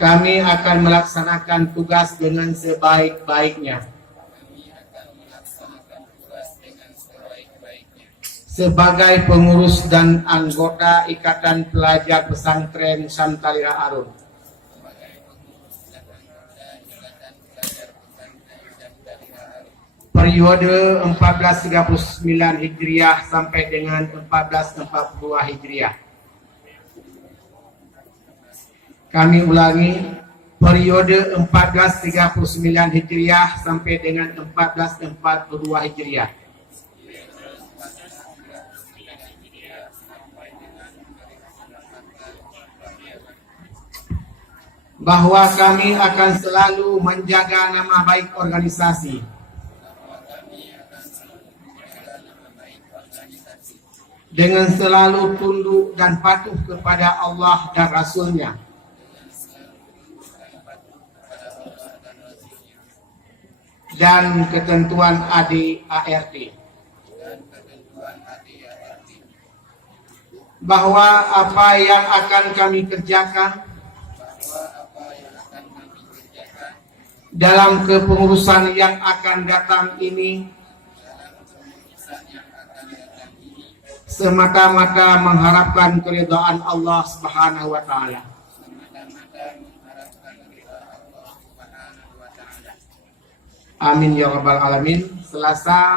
kami akan melaksanakan tugas dengan sebaik-baiknya. Sebagai pengurus dan anggota Ikatan Pelajar Pesantren Santalira Arun. Periode 1439 Hijriah sampai dengan 1442 Hijriah. Kami ulangi, periode 1439 Hijriah sampai dengan 1442 Hijriah. Bahwa kami akan selalu menjaga nama baik organisasi dengan selalu tunduk dan patuh kepada Allah dan Rasul-Nya, dan ketentuan ADART, bahwa apa yang akan kami kerjakan dalam kepengurusan yang akan datang ini semata-mata mengharapkan keridhaan Allah Subhanahu wa taala. Amin ya rabbal alamin. Selasa